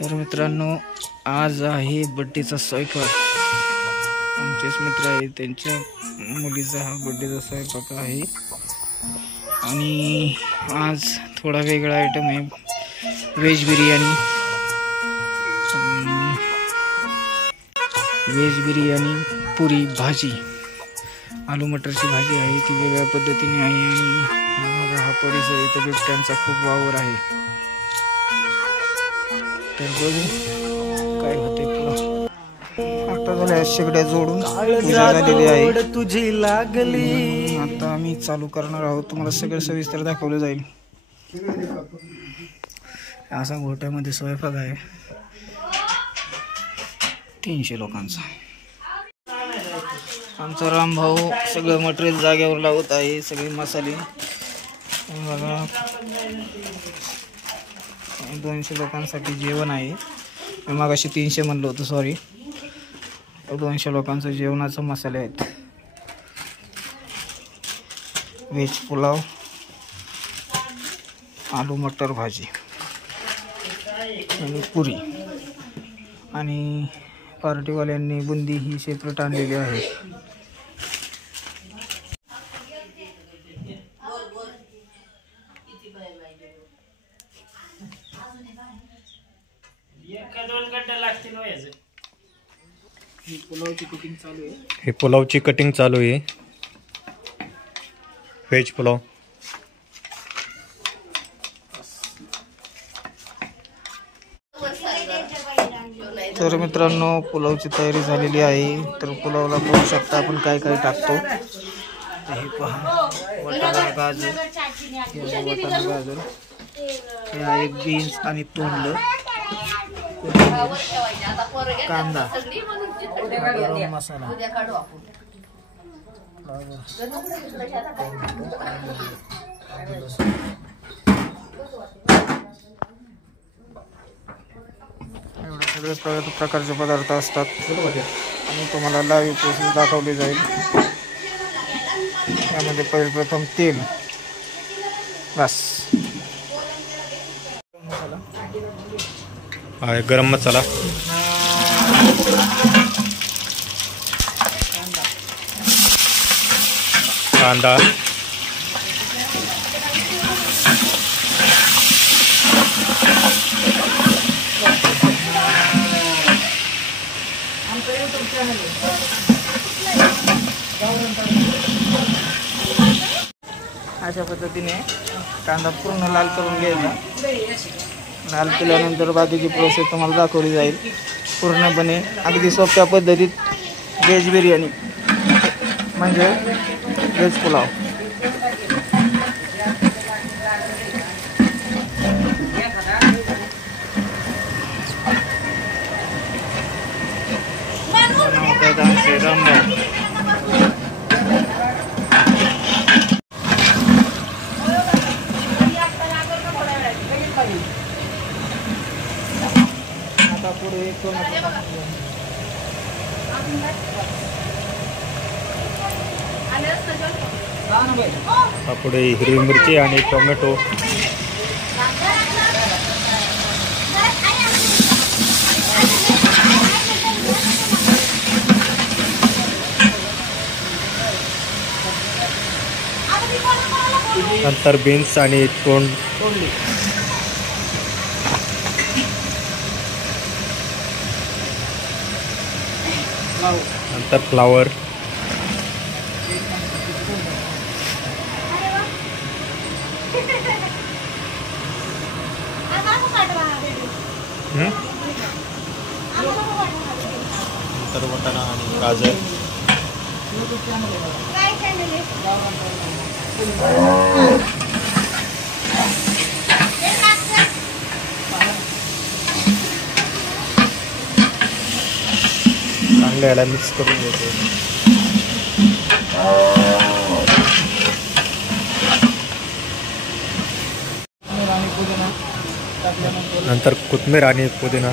तर मित्रांनो, आज आहे बड्डेचा स्वयंपाक. आमचेच मित्र आहे, त्यांच्या मुलीचा हा बड्डेचा स्वयंपाक आहे. आणि आज थोडा वेगळा आयटम आहे, व्हेज बिर्याणी. पुरी भाजी, आलू मटरची भाजी आहे, ती वेगळ्या पद्धतीने आहे. आणि हा परिसर इथं बिबट्यांचा खूप वावर आहे. तर बघू काय होते पुढं. आता झाल्या शेगड्या जोडून पूजा झालेली आहे. तुझी लागली. आता आम्ही चालू करणार आहोत, तुम्हाला सगळं सविस्तर दाखवलं जाईल. असा गोठ्यामध्ये स्वयंपाक आहे 300 लोकांचा. आमचा रामभाऊ सगळं मटेरियल जागेवर लावत आहे, सगळे मसाले बघा. 200 लोकांसाठी जेवण आहे. मी मागाशी 300 म्हणलं होतं, सॉरी. 200 लोकांचं जेवणाचं मसाले आहेत. व्हेज पुलाव, आलू मटर भाजी आणि पुरी. आणि पार्टीवाल्यांनी बुंदी ही सेपरेट आणलेली आहे. हे पुलावची कटिंग चालू आहे. व्हेज पुलाव. तर मित्रांनो, पुलावची तयारी झालेली आहे. तर पुलावला बघू शकता आपण काय काय टाकतो. हे पहा, वाटाणा, गाजर, हे आहे बीन्स आणि तोंडलं, कांदा, गरम मसाला, एवढे सगळे प्रकारचे पदार्थ असतात. आणि तुम्हाला लाईव्ह प्रोसेस दाखवली जाईल. यामध्ये प्रथम तेल, बस, आहे गरम मसाला, कांदा, अशा पद्धतीने कांदा पूर्ण लाल करून घ्यायचा. लाल केल्यानंतर बाकीची प्रोसेस तुम्हाला दाखवली जाईल पूर्णपणे अगदी सोप्या पद्धतीत. व्हेज बिर्याणी म्हणजे व्हेज पुलाव. आता पुढे पुढे हिरवी मिरची आणि टोमॅटो. नंतर बीन्स आणि तोंडली. नंतर फ्लावर, नंतर वाटाणा आणि गाजर. चांगलं याला मिक्स करून घ्यायचं. नंतर कोथिंबीर आणि पुदिना.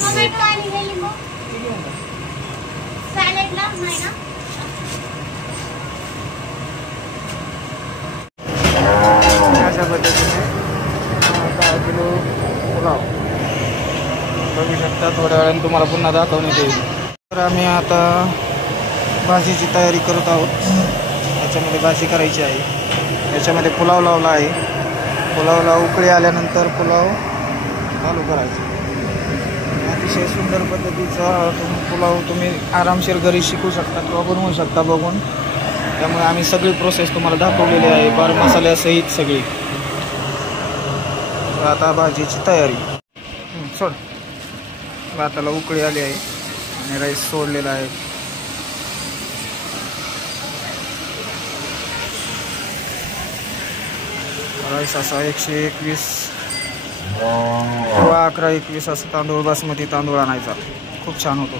टोमॅटो आणि हे लिंबू सॅलेडला नाही ना. अशा पद्धतीने 10 किलो पुलाव बघू शकता. थोड्या वेळाने तुम्हाला पुन्हा दाखवण्यात येईल. तर आम्ही आता भाजीची तयारी करत आहोत. याच्यामध्ये भाजी करायची आहे. याच्यामध्ये पुलाव लावला आहे. पुलावला उकळी आल्यानंतर पुलाव चालू करायचा. अतिशय सुंदर पद्धतीचा पुलाव तुम्ही आरामशीर घरी शिकू शकता किंवा बनवू शकता बघून. त्यामुळे आम्ही सगळी प्रोसेस तुम्हाला दाखवलेली आहे, बार मसाल्यासहित सगळी. आता भाजीची तयारी सोड. भाताला उकळी आली आहे आणि राईस सोडलेला आहे. राईस असा 121 किंवा 11-21 असं तांदूळ, बासमती तांदूळ आणायचा. खूप छान होतो.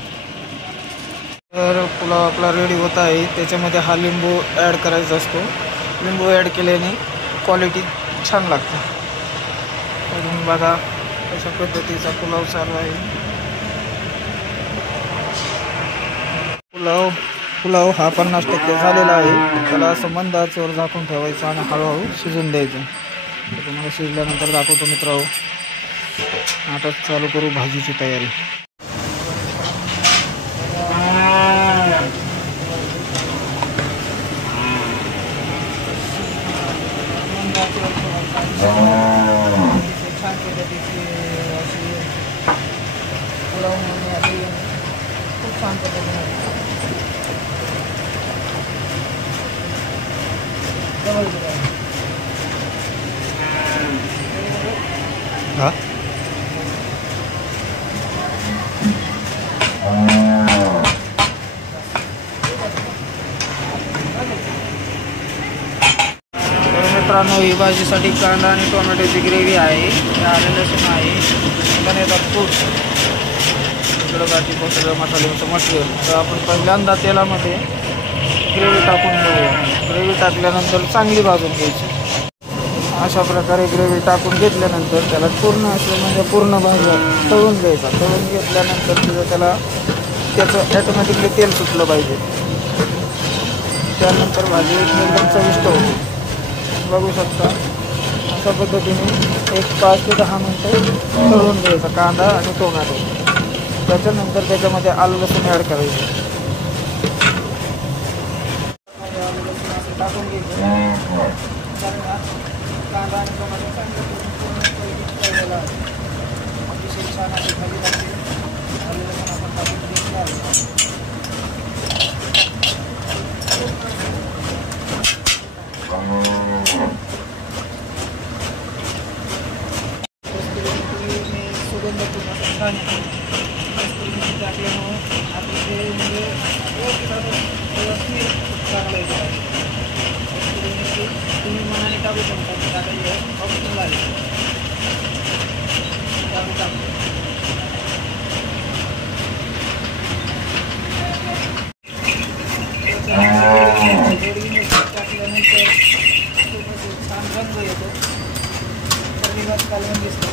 तर पुलाव आपला रेडी होत आहे. त्याच्यामध्ये हा लिंबू ॲड करायचा असतो. लिंबू ॲड केल्याने क्वालिटी छान लागते. म्हणून बघा अशा पद्धतीचा पुलाव चालू आहे. पुलाव हा 50% झालेला आहे. त्याला असं मंद आचेवर झाकून ठेवायचं आणि हळूहळू शिजून द्यायचं. तर तुम्हाला शिजल्यानंतर दाखवतो मित्रांनो. आता चालू करू भाजीची तयारी. छान पद्धतीची अशी पुलाव खूप छान पद्धतीने हा मित्रांनो, ही भाजीसाठी कांदा आणि टोमॅटोची ग्रेव्ही आहे. आले लसूण आहे. धनेदार कूट, इकडं बाकी सगळं मसाल्याचं मटेरियल. तर आपण पहिल्यांदा तेलामध्ये ग्रेव्ही टाकून घेऊया. ग्रेव्ही टाकल्यानंतर चांगली भाजून घ्यायची. अशा प्रकारे ग्रेव्ही टाकून घेतल्यानंतर त्याला पूर्ण असं म्हणजे पूर्ण भाज्या तळून घ्यायचा. तळून घेतल्यानंतर त्याचं ॲटोमॅटिकली तेल सुटलं पाहिजे. त्यानंतर भाजी एकदम चविष्ट होते. बघू शकता अशा पद्धतीने 5 ते 10 मिनटं तळून घ्यायचा कांदा आणि टोमॅटो. त्याच्यानंतर त्याच्यामध्ये आलं लसूण ॲड करायचं. टाकून घ्यायचं. कांदा आणि टोमॅटो चांगलं अतिशय छान अशी भाजी लागते. आलं लसूण आपण टाकून घेतलं आहे. सुगंध छान टाकल्यामुळं अतिशय म्हणजे चांगलं आहे. तुम्ही मनाने टाकू शकता. टाकायचं ऑप्शनल आहे. टाकल्यानंतर छान रंग येतो. शरीरात कालवण दिसतं.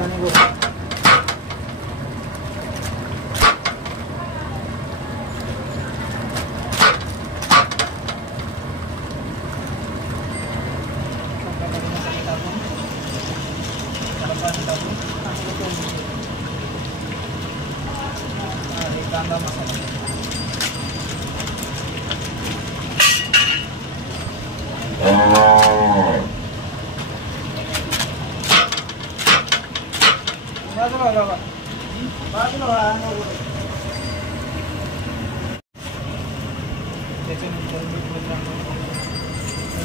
आणि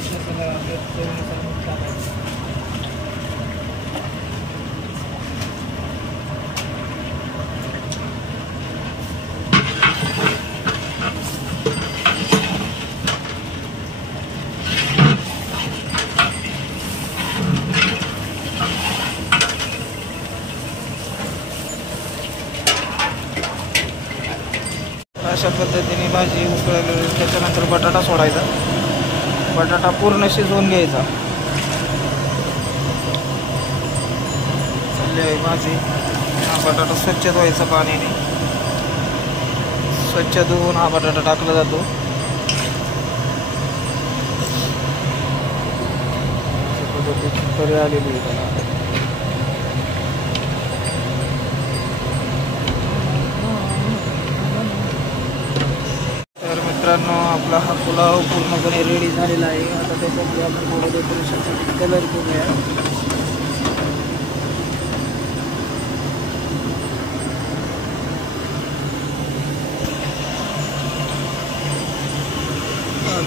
त्याच्यानंतर मीठ टाकायचं. अशा पद्धतीने भाजी उकळली. त्याच्यानंतर बटाटा सोडायचा. बटाटा पूर्ण शिजवून घ्यायचा. भाजी हा बटाटा स्वच्छ धुवायचा पाण्याने. स्वच्छ धुवून हा बटाटा टाकला जातो. तरी आलेली आहे त्याला. तर मित्रांनो आपला हा पुलाव पूर्णपणे रेडी झालेला आहे. आता त्याच्यामध्ये आपण थोडं डेकोरेशनसाठी कलर करूया.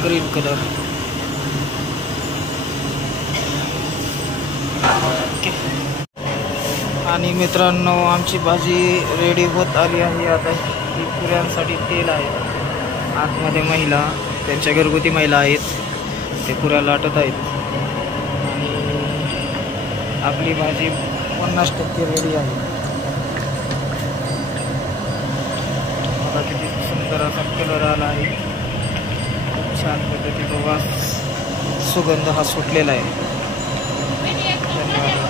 Green colour. आणि मित्रांनो आमची भाजी रेडी होत आली आहे. आता ही पुऱ्यांसाठी तेल आहे. आतमध्ये महिला त्यांच्या घरगुती महिला आहेत. ते पुऱ्या लाटत आहेत. आणि आपली भाजी 50% रेडी आहे. मला किती सुंदर असा कलर आला आहे. खूप छान पद्धतीचा वास सुगंध हा सुटलेला आहे. धन्यवाद.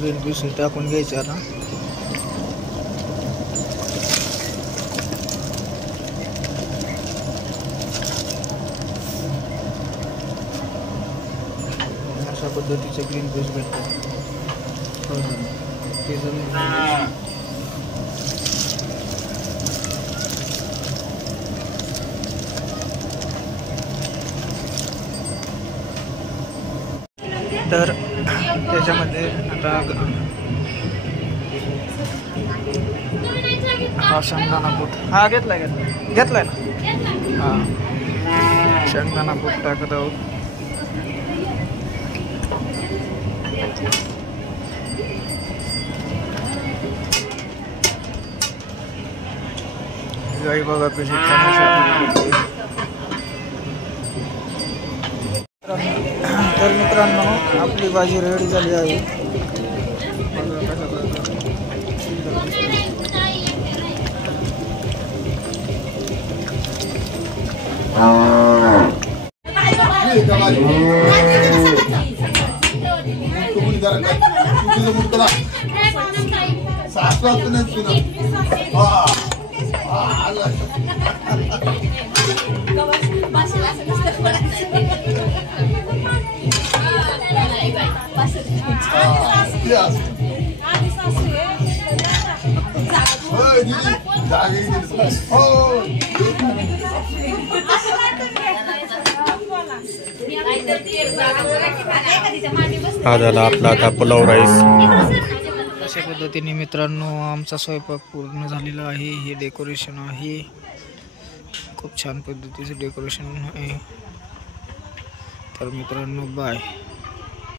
ग्रीन पीस टाकून घ्यायचं आता. अशा पद्धतीचे ग्रीन पीस भेटतात. ते तर त्याच्यामध्ये आता हा शेंगदाणा कूट हा घेतलाय ना. हा शेंगदाणा कूट टाकत आहोत. गाई बघा कशी खाण्यासाठी. तर मित्रांनो आपली भाजी रेडी झाली आहे. Yes. हा झाला आपला आता पुलाव राईस. अशा पद्धतीने मित्रांनो आमचा स्वयंपाक पूर्ण झालेला आहे. हे डेकोरेशन आहे, खूप छान पद्धतीचं डेकोरेशन आहे. तर मित्रांनो बाय.